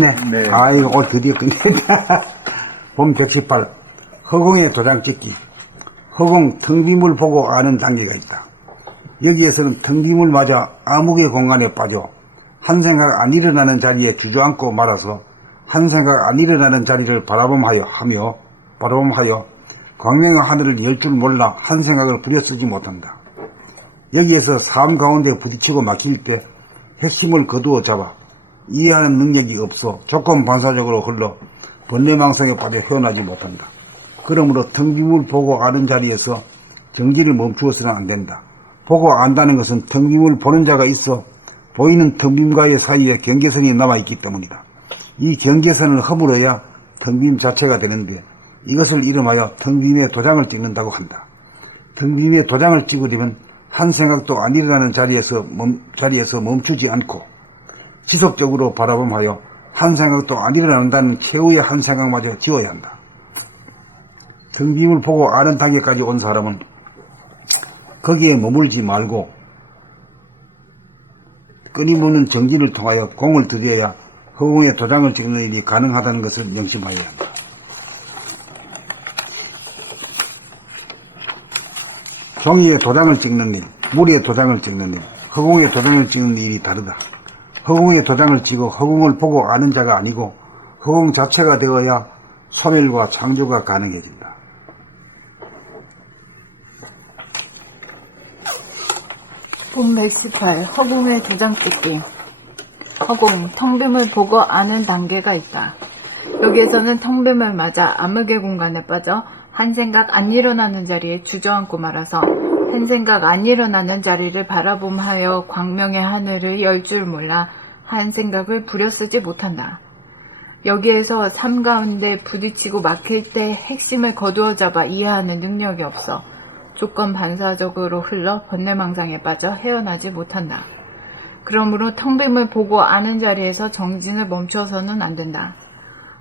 끝냈네. 네. 아이고, 오늘 드디어 끝냈다. 봄 118. 허공에 도장 찍기. 허공 텅비물 보고 아는 단계가 있다. 여기에서는 텅비물 맞아 암흑의 공간에 빠져 한 생각 안 일어나는 자리에 주저앉고 말아서 한 생각 안 일어나는 자리를 바라봄하여 광명의 하늘을 열 줄 몰라 한 생각을 부려 쓰지 못한다. 여기에서 삶 가운데 부딪히고 막힐 때 핵심을 거두어 잡아 이해하는 능력이 없어 조건 반사적으로 흘러 번뇌망상에 빠져 헤어나지 못한다. 그러므로 텅비물 보고 아는 자리에서 정지를 멈추어서는 안 된다. 보고 안다는 것은 텅빔을 보는 자가 있어 보이는 텅빔과의 사이에 경계선이 남아있기 때문이다. 이 경계선을 허물어야 텅빔 자체가 되는데 이것을 이름하여 텅빔의 도장을 찍는다고 한다. 텅빔의 도장을 찍으려면 한 생각도 안 일어나는 자리에서 멈추지 않고 지속적으로 바라봄하여 한 생각도 안 일어난다는 최후의 한 생각마저 지워야 한다. 텅빔을 보고 아는 단계까지 온 사람은 거기에 머물지 말고 끊임없는 정진을 통하여 공을 들여야 허공에 도장을 찍는 일이 가능하다는 것을 명심하여야 한다. 종이에 도장을 찍는 일, 물에 도장을 찍는 일, 허공에 도장을 찍는 일이 다르다. 허공에 도장을 찍어 허공을 보고 아는 자가 아니고 허공 자체가 되어야 소멸과 창조가 가능해진다. 봄 118. 허공에 도장 찍기. 허공, 텅빔을 보고 아는 단계가 있다. 여기에서는 텅빔을 맞아 암흑의 공간에 빠져 한 생각 안 일어나는 자리에 주저앉고 말아서 한 생각 안 일어나는 자리를 바라봄하여 광명의 하늘을 열 줄 몰라 한 생각을 부려 쓰지 못한다. 여기에서 삶 가운데 부딪히고 막힐 때 핵심을 거두어 잡아 이해하는 능력이 없어 조건 반사적으로 흘러 번뇌망상에 빠져 헤어나지 못한다. 그러므로 텅빔을 보고 아는 자리에서 정진을 멈춰서는 안 된다.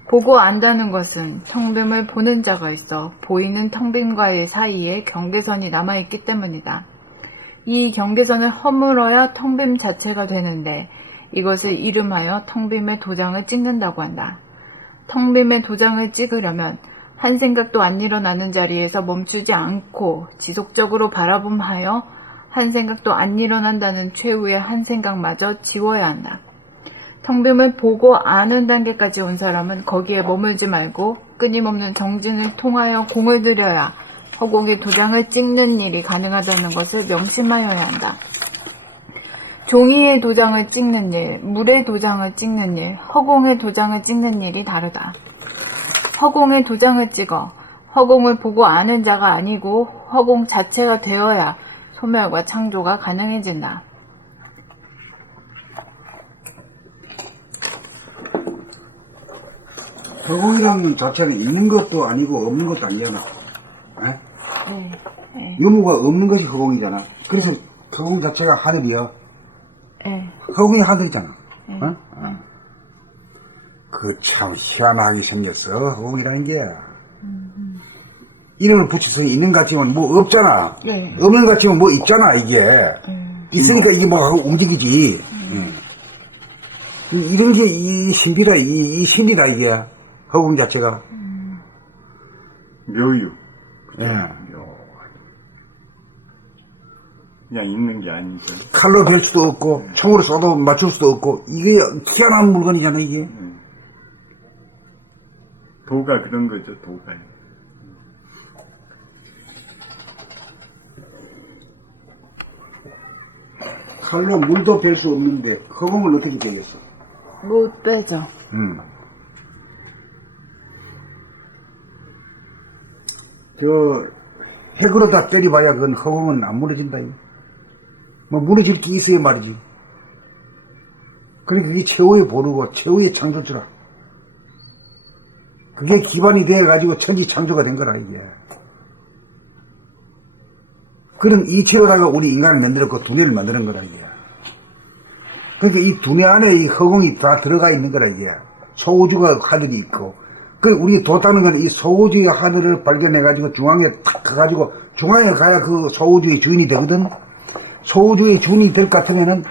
보고 안다는 것은 텅빔을 보는 자가 있어 보이는 텅빔과의 사이에 경계선이 남아있기 때문이다. 이 경계선을 허물어야 텅빔 자체가 되는데 이것을 이름하여 텅빔의 도장을 찍는다고 한다. 텅빔의 도장을 찍으려면 한 생각도 안 일어나는 자리에서 멈추지 않고 지속적으로 바라봄하여 한 생각도 안 일어난다는 최후의 한 생각마저 지워야 한다. 텅빔을 보고 아는 단계까지 온 사람은 거기에 머물지 말고 끊임없는 정진을 통하여 공을 들여야 허공에 도장을 찍는 일이 가능하다는 것을 명심하여야 한다. 종이에 도장을 찍는 일, 물에 도장을 찍는 일, 허공에 도장을 찍는 일이 다르다. 허공에 도장을 찍어 허공을 보고 아는 자가 아니고 허공 자체가 되어야 소멸과 창조가 가능해진다. 허공이라는 자체는 있는 것도 아니고 없는 것도 아니잖아. 네. 유무가 없는 것이 허공이잖아. 그래서 허공 자체가 하늘이야. 네. 허공이 하늘이잖아. 네. 그 참 희한하게 생겼어. 허공이라는 게. 이름을 붙여서 있는 것 같지만 뭐 없잖아. 네. 없는 것 같지만 뭐 있잖아 이게. 있으니까 이게 뭐 움직이지. 이런 게 이 신비라, 이 신이라 이게. 허공 자체가. 묘유. 예. 그냥 있는 게 아니죠. 칼로 벨 수도 없고 총으로 쏴도 맞출 수도 없고 이게 희한한 물건이잖아 이게. 도가 그런 거죠, 도가. 칼로 물도 벨 수 없는데 허공을 어떻게 빼겠어? 못 빼죠. 저 핵으로 다 때려봐야 그건 허공은 안 무너진다. 뭐 무너질 게 있어야 말이지. 그러니까 그게 최후의 보루고 최후의 창조주라. 그게 기반이 돼가지고 천지 창조가 된 거라 이게. 그런 이치로다가 우리 인간을 만들었고 두뇌를 만드는 거라 이게. 그러니까 이 두뇌 안에 이 허공이 다 들어가 있는 거라 이게. 소우주가 하늘이 있고. 그 우리 뒀다는 건 이 소우주의 하늘을 발견해가지고 중앙에 탁 가가지고 중앙에 가야 그 소우주의 주인이 되거든. 소우주의 주인이 될 것 같으면은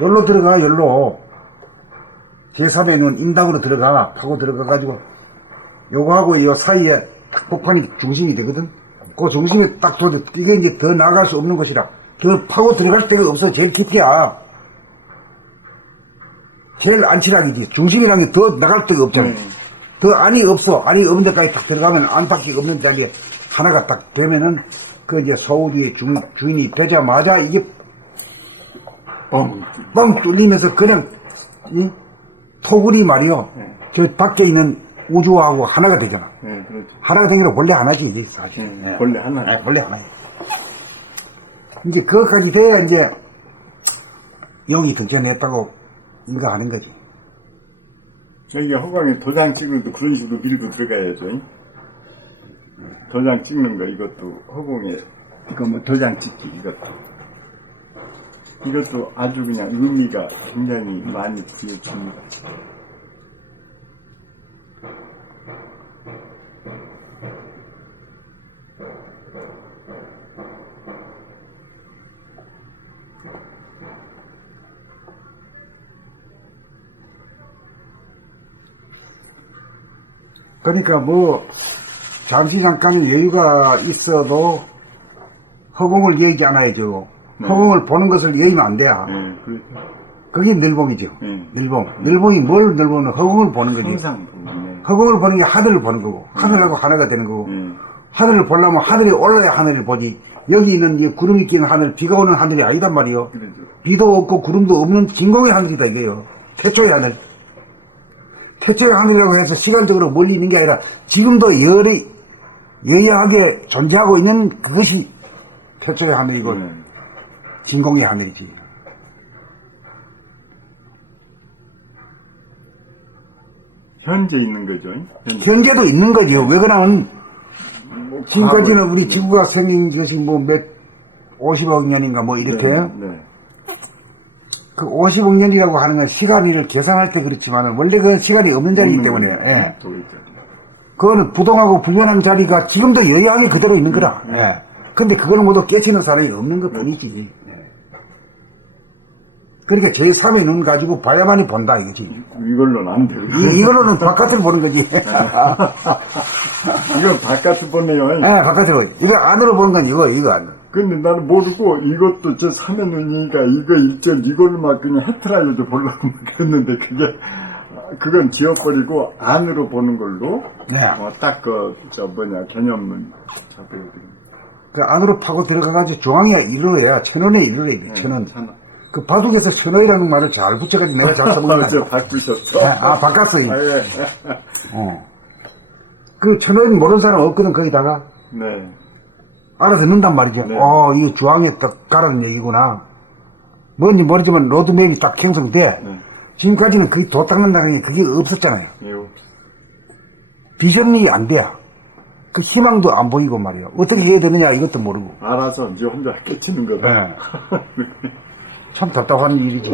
열로 들어가 열로. 제3의 인당으로 들어가, 파고 들어가가지고, 요거하고 요 사이에 딱 복판이 중심이 되거든? 그 중심에 딱 둬도 이게 이제 더 나갈 수 없는 곳이라. 더 파고 들어갈 데가 없어. 제일 깊이야. 제일 안치락이지. 중심이라는 게 더 나갈 데가 없잖아. 더 안이 없어. 안이 없는 데까지 딱 들어가면 안팎이 없는 자리에 하나가 딱 되면은 그 이제 소우리의 주인이 되자마자 이게 뻥 뚫리면서 그냥 이 토굴이 말이요. 저 밖에 있는 우주하고 하나가 되잖아. 그렇죠. 하나가 된 게 원래 하나지, 이게 사실. 원래 하나. 원래 하나야. 이제 그것까지 돼야 이제 영이 득전했다고 인가하는 거지. 여기 허광에 도장 찍을 때 그런 식으로 밀고 들어가야죠. 도장 찍는 거 이것도 허공에 이거 뭐 도장 찍기 이것도 아주 그냥 의미가 굉장히 많이 부여집니다. 그러니까 뭐 잠시 잠깐의 여유가 있어도 허공을 여의지 않아야죠. 허공을 보는 것을 여의면 안 돼요. 그렇죠. 그게 늘봄이죠. 네. 늘봄. 늘봄이 뭘 늘보면 허공을 보는 거지. 항상 보네. 허공을 보는 게 하늘을 보는 거고, 하늘하고 하나가 되는 거고, 하늘을 보려면 하늘이 올라야 하늘을 보지. 여기 있는 이 구름이 끼는 하늘, 비가 오는 하늘이 아니단 말이요. 그러죠. 비도 없고 구름도 없는 진공의 하늘이다 이게요. 태초의 하늘. 태초의 하늘이라고 해서 시간적으로 멀리 있는 게 아니라 지금도 여여하게 존재하고 있는 그것이 태초의 하늘이고 진공의 하늘이지. 현재 있는 거죠. 현재도 있는 거죠. 왜 그러면 지금까지는 과거에 우리 지구가 생긴 것이 뭐 50억 년인가 뭐 이렇게 그 50억 년이라고 하는 건 시간을 계산할 때 그렇지만 원래 그건 시간이 없는 자리이기 때문에 그거는 부동하고 불변한 자리가 지금도 여유하게 그대로 있는 거라. 근데 그걸 모두 깨치는 사람이 없는 것 뿐이지. 그러니까 제3의 눈 가지고 봐야만이 본다 이거지. 이걸로는 안 되고. 이걸로는 바깥을 보는 거지. 이건 바깥을 보네요. 바깥으로. 이거 안으로 보는 건 이거 안. 근데 나는 모르고 이것도 저 사면 눈이니까 이거 일절 이걸로 막 그냥 헤트라이저 보려고 그랬는데 그건 지워버리고 안으로 보는 걸로 딱 개념은 잡혀야 그 안으로 파고 들어가가지고 중앙에 이르러야 천원에 이르러야 돼. 천원. 그 바둑에서 천원이라는 말을 잘 붙여가지고 내가 잘 써먹는다. 바꾸셨어. 바꿨어요. 그 천원 모르는 사람 없거든 거기다가. 네. 알아듣는단 말이죠. 네. 이거 주황에 딱 가라는 얘기구나. 뭔지 모르지만 로드맵이 딱 형성돼. 지금까지는 그게 도 닦는다는 게 그게 없었잖아요. 비전이 안 돼요. 그 희망도 안 보이고 말이에요. 어떻게 해야 되느냐 이것도 모르고. 알아서 이제 혼자 깨치는 거다. 참 답답한 일이지.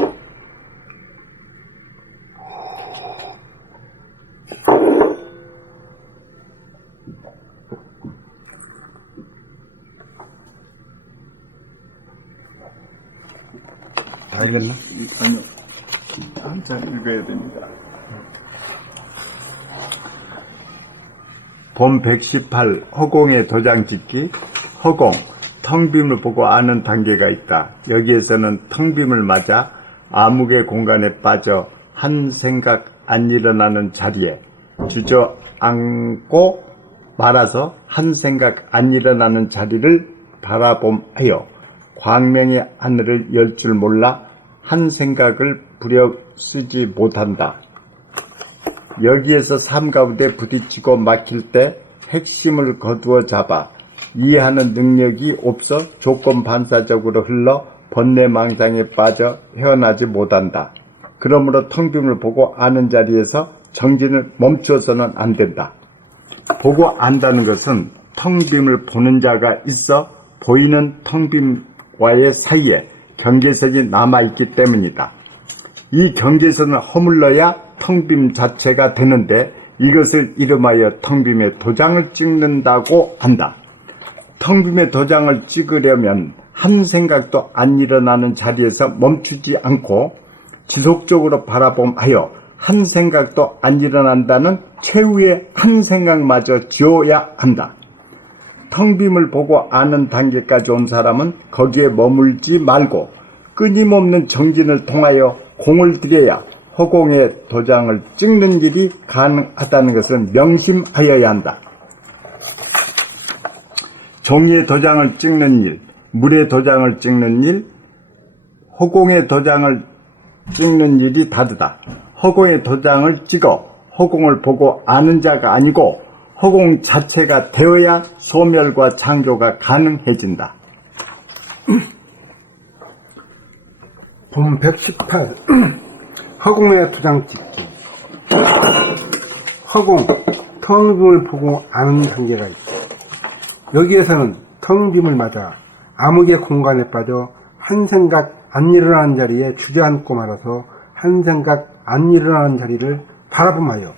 다 읽었나? 아니요. 한참 읽어야 됩니다. 본 118 허공에 도장 찍기. 허공 텅 빔을 보고 아는 단계가 있다. 여기에서는 텅 빔을 맞아 암흑의 공간에 빠져 한 생각 안 일어나는 자리에 주저앉고 말아서 한 생각 안 일어나는 자리를 바라봄하여 광명의 하늘을 열 줄 몰라 한 생각을 부려 쓰지 못한다. 여기에서 삶 가운데 부딪히고 막힐 때 핵심을 거두어 잡아 이해하는 능력이 없어 조건 반사적으로 흘러 번뇌망상에 빠져 헤어나지 못한다. 그러므로 텅 빔을 보고 아는 자리에서 정진을 멈추어서는 안 된다. 보고 안다는 것은 텅 빔을 보는 자가 있어 보이는 텅 빔과의 사이에 경계선이 남아있기 때문이다. 이 경계선을 허물러야 텅 빔 자체가 되는데 이것을 이름하여 텅 빔의 도장을 찍는다고 한다. 텅 빔의 도장을 찍으려면 한 생각도 안 일어나는 자리에서 멈추지 않고 지속적으로 바라봄하여 한 생각도 안 일어난다는 최후의 한 생각마저 지어야 한다. 텅 빔을 보고 아는 단계까지 온 사람은 거기에 머물지 말고 끊임없는 정진을 통하여 공을 들여야 허공에 도장을 찍는 일이 가능하다는 것을 명심하여야 한다. 종이에 도장을 찍는 일, 물에 도장을 찍는 일, 허공에 도장을 찍는 일이 다르다. 허공에 도장을 찍어 허공을 보고 아는 자가 아니고 허공 자체가 되어야 소멸과 창조가 가능해진다. 본 118 허공에 도장 찍기. 허공, 텅 빔을 보고 아는 단계가 있다. 여기에서는 텅 빔을 맞아 암흑의 공간에 빠져 한 생각 안 일어나는 자리에 주저앉고 말아서 한 생각 안 일어나는 자리를 바라보하여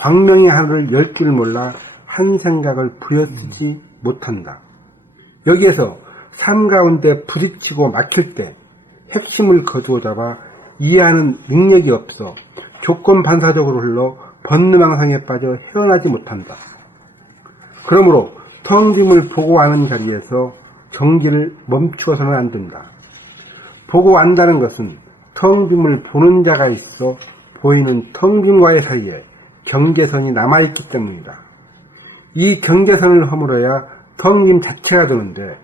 광명의 하늘을 열 줄 몰라 한 생각을 부여쓰지 못한다. 여기에서 삶 가운데 부딪히고 막힐 때 핵심을 거두어 잡아 이해하는 능력이 없어 조건 반사적으로 흘러 번뇌망상에 빠져 헤어나지 못한다. 그러므로 텅 빔을 보고 아는 자리에서 정기를 멈추어서는 안 된다. 보고 안다는 것은 텅 빔을 보는 자가 있어 보이는 텅 빔과의 사이에 경계선이 남아있기 때문이다. 이 경계선을 허물어야 텅 빔 자체가 되는데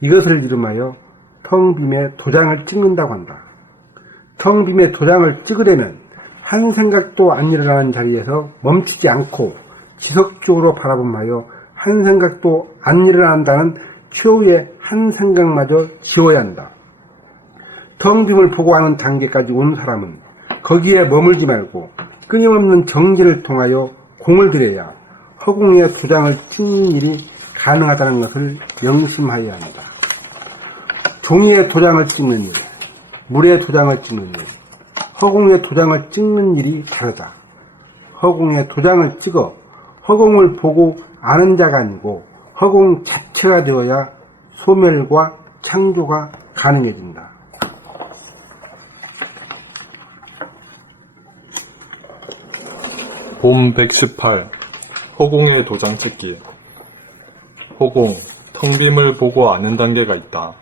이것을 이름하여 텅 빔에 도장을 찍는다고 한다. 텅 빔에 도장을 찍으려면 한 생각도 안 일어나는 자리에서 멈추지 않고 지속적으로 바라보하여 한 생각도 안 일어난다는 최후의 한 생각마저 지워야 한다. 텅 빔을 보고 하는 단계까지 온 사람은 거기에 머물지 말고 끊임없는 정진을 통하여 공을 들여야 허공에 도장을 찍는 일이 가능하다는 것을 명심하여야 한다. 종이에 도장을 찍는 일, 물에 도장을 찍는 일, 허공에 도장을 찍는 일이 다르다. 허공에 도장을 찍어 허공을 보고 아는 자가 아니고 허공 자체가 되어야 소멸과 창조가 가능해진다. 봄 118 허공에 도장 찍기. 허공, 텅 빔을 보고 아는 단계가 있다.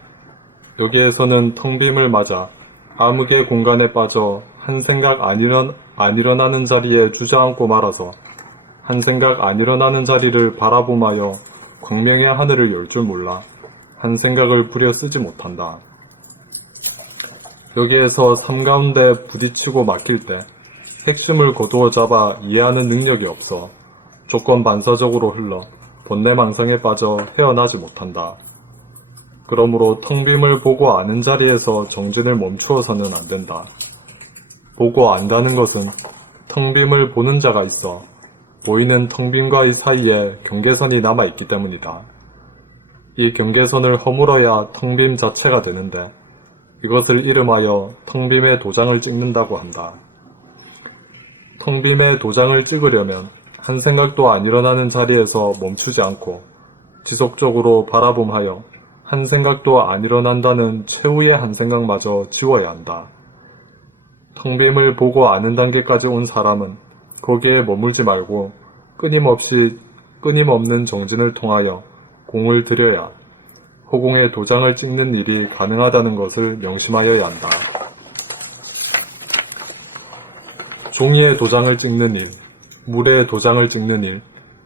여기에서는 텅 빔을 맞아 암흑의 공간에 빠져 한 생각 안 일어나는 자리에 주저앉고 말아서 한 생각 안 일어나는 자리를 바라보마여 광명의 하늘을 열 줄 몰라 한 생각을 부려 쓰지 못한다. 여기에서 삶 가운데 부딪히고 막힐 때 핵심을 거두어 잡아 이해하는 능력이 없어 조건 반사적으로 흘러 번뇌망상에 빠져 헤어나지 못한다. 그러므로 텅 빔을 보고 아는 자리에서 정진을 멈추어서는 안 된다. 보고 안다는 것은 텅 빔을 보는 자가 있어 보이는 텅 빔과의 사이에 경계선이 남아있기 때문이다. 이 경계선을 허물어야 텅 빔 자체가 되는데 이것을 이름하여 텅 빔에 도장을 찍는다고 한다. 텅 빔에 도장을 찍으려면 한 생각도 안 일어나는 자리에서 멈추지 않고 지속적으로 바라봄하여 한 생각도 안 일어난다는 최후의 한 생각마저 지워야 한다. 텅 빔을 보고 아는 단계까지 온 사람은 거기에 머물지 말고 끊임없는 정진을 통하여 공을 들여야 허공에 도장을 찍는 일이 가능하다는 것을 명심하여야 한다. 종이에 도장을 찍는 일, 물에 도장을 찍는 일,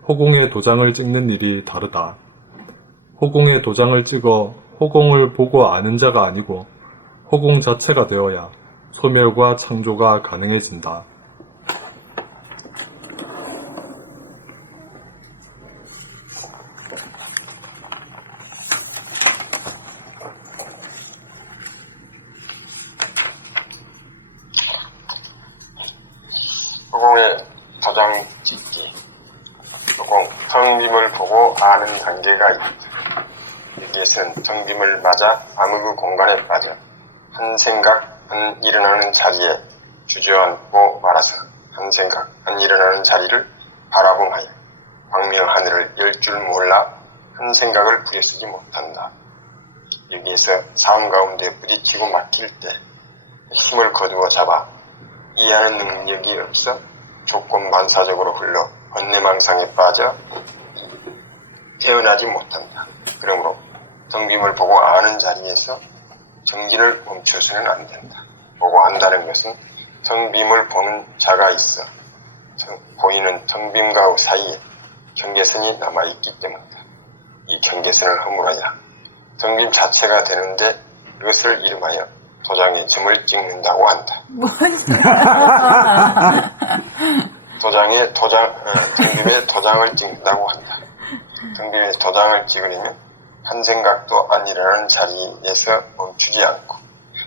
허공에 도장을 찍는 일이 다르다. 허공에 도장을 찍어 허공을 보고 아는 자가 아니고 허공 자체가 되어야 소멸과 창조가 가능해진다. 허공에 도장 찍기. 허공, 텅 빔을 보고 아는 단계가 있다. 여기에서는 텅 빔을 맞아 암흑의 공간에 빠져 한 생각 안 일어나는 자리에 주저앉고 말아서 한 생각 안 일어나는 자리를 바라봄하여 광명 하늘을 열 줄 몰라 한 생각을 부여쓰지 못한다. 여기에서 삶 가운데 부딪히고 막힐 때 힘을 거두어 잡아 이해하는 능력이 없어 조건 반사적으로 흘러 번뇌망상에 빠져 태어나지 못한다. 그러므로 텅빔을 보고 아는 자리에서 정진을 멈춰서는 안 된다. 보고 안다는 것은 텅빔을 보는 자가 있어 보이는 텅빔과 사이에 경계선이 남아있기 때문이다. 이 경계선을 허물어야 텅빔 자체가 되는데 이것을 이름하여 도장에 점을 찍는다고 한다. 텅빔에 도장을 찍는다고 한다. 텅빔에 도장을 찍으려면 한 생각도 안 일어나는 자리에서 멈추지 않고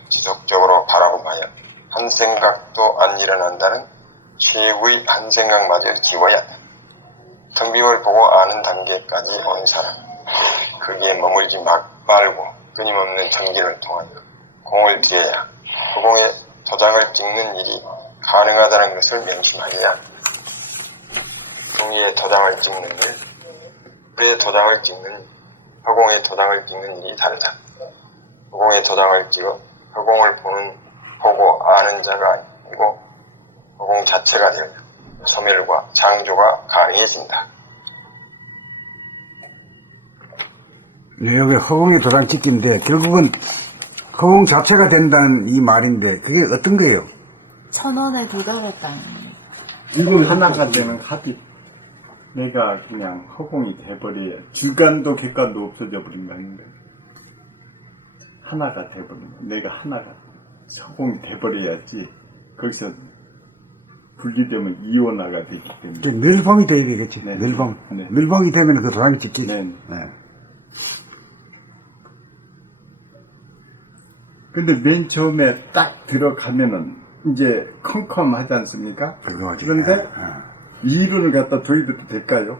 지속적으로 바라보며 한 생각도 안 일어난다는 최고의 한 생각마저 지워야 한다. 텅빔을 보고 아는 단계까지 온 사람, 거기에 머물지 말고 끊임없는 정기를 통하여 공을 들여야 그 공에 도장을 찍는 일이 가능하다는 것을 명심하여야 한다. 종이에 도장을 찍는 일, 불에 도장을 찍는 허공에 도장을 찍는 일이 다르다. 허공에 도장을 찍어 허공을 보고 아는 자가 아니고 허공 자체가 되어 소멸과 창조가 가능해진다. 네, 여기 허공에 도장 찍기인데 결국은 허공 자체가 된다는 이 말인데 그게 어떤 거예요? 1000원에 도달했다는 이건 하나가 되는 합이. 내가 그냥 허공이 돼버려야 주관도 객관도 없어져 버린 거 아닌데 하나가 돼버린 거. 내가 하나가 허공이 돼버려야지 거기서 분리되면 이원화가 되기 때문에. 이게 늘범이 돼야 되겠지. 네. 늘범. 네. 늘범이 되면 그 도장이 찍히지. 네. 네. 근데 맨 처음에 딱 들어가면은 이제 컴컴하지 않습니까? 그거지. 그런데 네. 이론을 갖다 도입해도 될까요?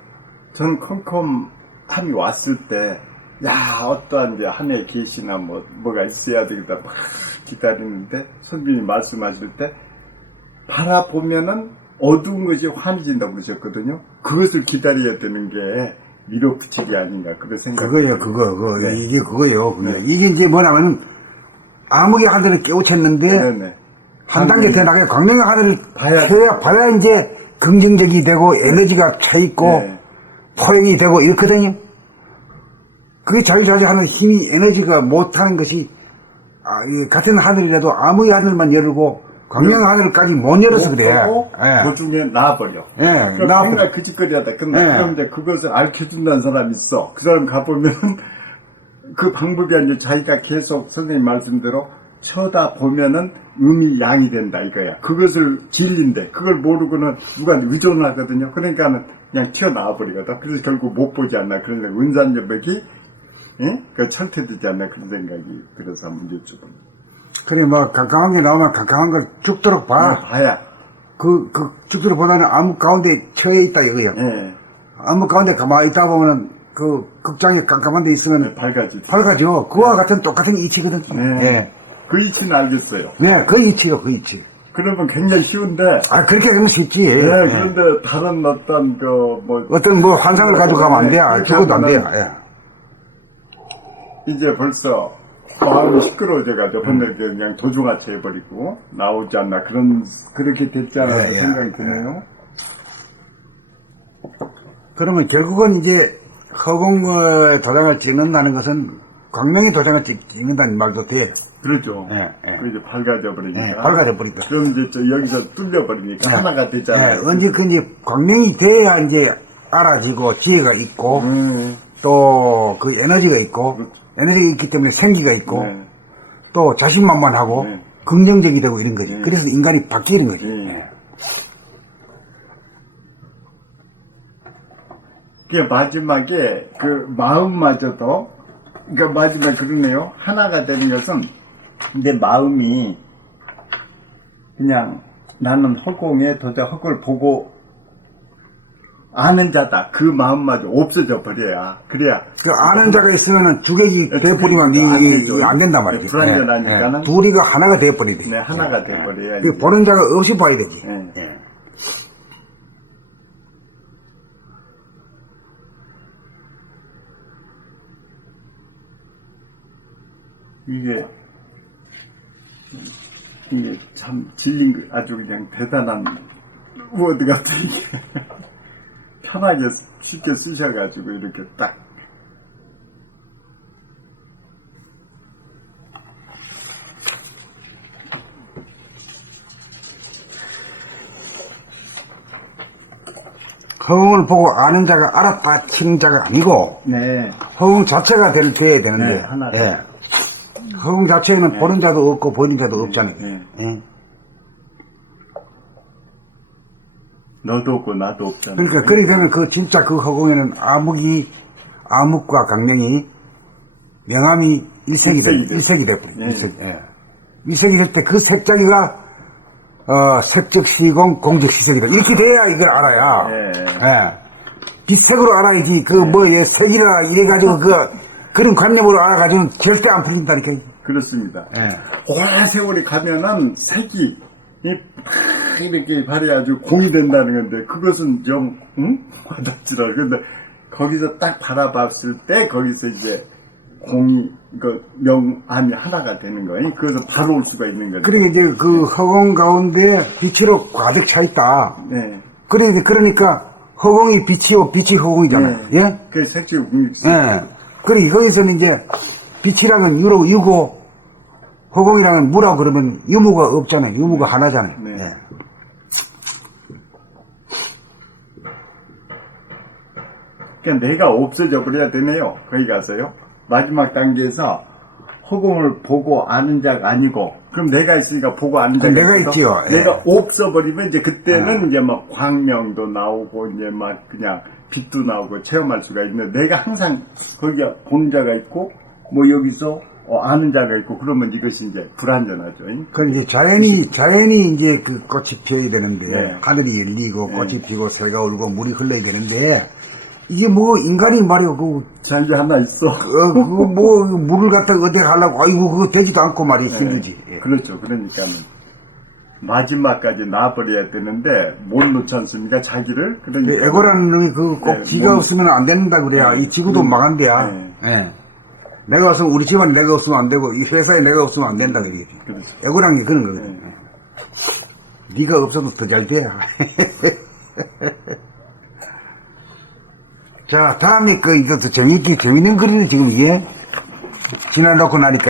저는 컴컴함이 왔을 때, 야, 어떠한 이제 하나의 계시나 뭐가 있어야 되겠다 막 기다리는데, 선생님이 말씀하실 때, 바라보면은 어두운 것이 환해진다고 그러셨거든요. 그것을 기다려야 되는 게 밀어붙이기 아닌가, 그런 생각이. 그거예요, 그거. 네. 이게 그거예요. 그게. 네. 이게 이제 뭐냐면, 암흑의 하늘을 깨우쳤는데, 네네. 한 단계 더 나가야 광명의 하늘을 봐야 봐야 이제 긍정적이 되고, 에너지가 차있고, 네. 포용이 되고, 이렇거든요. 그게 자유자재하는 힘이, 에너지가 못하는 것이, 이 같은 하늘이라도 암흑의 하늘만 열고, 광명의 하늘까지 못 열어서 그래. 예. 그 중에 나와버려. 예, 그럼 나와버려. 맨날 그 짓거리 하다 끝나. 예. 그럼 이제 그것을 알려준다는 사람이 있어. 그 사람 가보면 그 방법이 아니라 자기가 계속 선생님 말씀대로 쳐다보면은 음이 양이 된다 이거야. 그것을 진리인데 그걸 모르고는 누가 의존하거든요. 그러니까는 그냥 튀어나와 버리거든. 그래서 결국 못 보지 않나. 그런데 은산여백이 예? 그 철퇴되지 않나 그런 생각이 들어서 한번 여쭤봅니다. 그래, 뭐, 깜깜한 게 나오면 깜깜한 걸 죽도록 봐. 봐야. 죽도록 보다는 암흑 가운데 처해 있다 이거야. 예. 암흑 가운데 가만히 있다 보면은, 극장에 깜깜한 데 있으면 밝아지죠. 밝아져. 그와 같은 똑같은 이치거든. 네. 예. 그 이치는 알겠어요. 네, 그 이치가 그 이치. 그러면 굉장히 쉬운데. 그렇게 하면 쉽지. 네, 예. 그런데 다른 어떤 어떤 환상을 가지고 가면 안 돼. 그렇게 죽어도 안 돼요. 하면은 예. 이제 벌써 마음이 시끄러워져가지고 그냥 도중하체 해버리고 나오지 않나 그렇게 됐지 않나 예, 예, 생각이 예. 드네요. 그러면 결국은 이제 허공의 도장을 찍는다는 것은 광명의 도장을 찍는다는 말도 돼. 그렇죠. 예, 예. 그 이제 밝아져 버리니까. 예, 밝아져 버리니까. 그럼 이제 여기서 뚫려 버리니까 하나가 되잖아요. 언제 광명이 돼야 이제 알아지고 지혜가 있고 또 그 에너지가 있고 에너지가 있기 때문에 생기가 있고 네. 또 자신만만하고 네. 긍정적이 되고 이런 거지. 네. 그래서 인간이 바뀌는 거지. 네. 예. 그 마지막에 그 마음마저도 그러니까 마지막에 그러네요. 하나가 되는 것은 내 마음이 그냥 나는 허공에 도저히 허공을 보고 아는 자다. 그 마음마저 없어져 버려야. 그래야. 그 아는 자가 있으면은 주객이 돼버리면 이게 안 된단 말이지. 불안전하니까는. 둘이가 하나가 돼버리지. 네, 하나가 돼버려야. 그 보는 자가 없이 봐야 되지. 네. 예. 이게 이게 참 질린 거 아주 그냥 대단한 워드 같아 이게. 편하게 쉽게 쓰셔가지고 이렇게 딱. 허공을 보고 아는 자가 알았다 치는 자가 아니고 네. 허공 자체가 돼야 되는데 네, 하나가. 예. 허공 자체에는 보는 자도 없고 보이는 자도 없잖아요. 네. 예. 너도 없고 나도 없잖아. 그러니까 그렇게 되면 그 진짜 그 허공에는 암흑과 강명이 명암이 일색이 돼버려. 예. 일색이 될 때 그 색자기가 색적 시공, 공적 시색이다. 이렇게 돼야 이걸 알아야. 예. 빛색으로 알아야지. 색이라 이래가지고 그런 관념으로 알아가지고는 절대 안 풀린다니까. 그렇습니다. 예. 오랜 세월이 가면은 색이 이렇게 발해가지고 공이 된다는 건데 그것은 좀 와닿지라. 근데 거기서 딱 바라봤을 때 거기서 이제 공이 명암이 하나가 되는 거예요. 그래서 바로 올 수가 있는 거죠. 그러니까 이제 그 허공 가운데 빛으로 가득 차 있다. 네. 그러니까 허공이 빛이요, 빛이 허공이잖아요. 네. 예? 그 색조 공익수. 예. 그러니까 거기서는 이제 빛이라면 유고, 허공이라면 무라고 그러면 유무가 없잖아요. 유무가 하나잖아요. 네. 예. 그러니까 내가 없어져 버려야 되네요. 거기 가서요. 마지막 단계에서 허공을 보고 아는 자가 아니고, 그럼 내가 있으니까 보고 아는 자가 내가 있어서 있지요. 예. 내가 없어버리면 이제 그때는 이제 막 광명도 나오고 이제 막 그냥 빛도 나오고 체험할 수가 있는데, 내가 항상 거기 보는 자가 있고 뭐 여기서 아는 자가 있고 그러면 이것이 이제 불완전하죠. 그 이제 자연이 이제 그 꽃이 피어야 되는데, 네. 하늘이 열리고 꽃이 피고 새가 울고 물이 흘러야 되는데, 이게 뭐 인간이 말이요, 자기 하나 있어. 물을 갖다가 어디 하려고, 아이고, 그거 되지도 않고 말이 힘들지. 예. 그렇죠. 그러니까는 마지막까지 놔버려야 되는데 못 놓지 않습니까? 자기를. 그러니까 에고라는 놈이 꼭 네, 지가 없으면 안 된다 그래야. 네. 이 지구도 망한대야. 네. 예. 내가 없으면 우리 집안에 내가 없으면 안 되고 이 회사에 내가 없으면 안 된다 그러지. 그렇죠. 에고라는 게 그런 거거든. 네가 없어도 더 잘 돼. 자, 다음에 이것도 재밌는 글이네 지금 이게 지나놓고 나니까.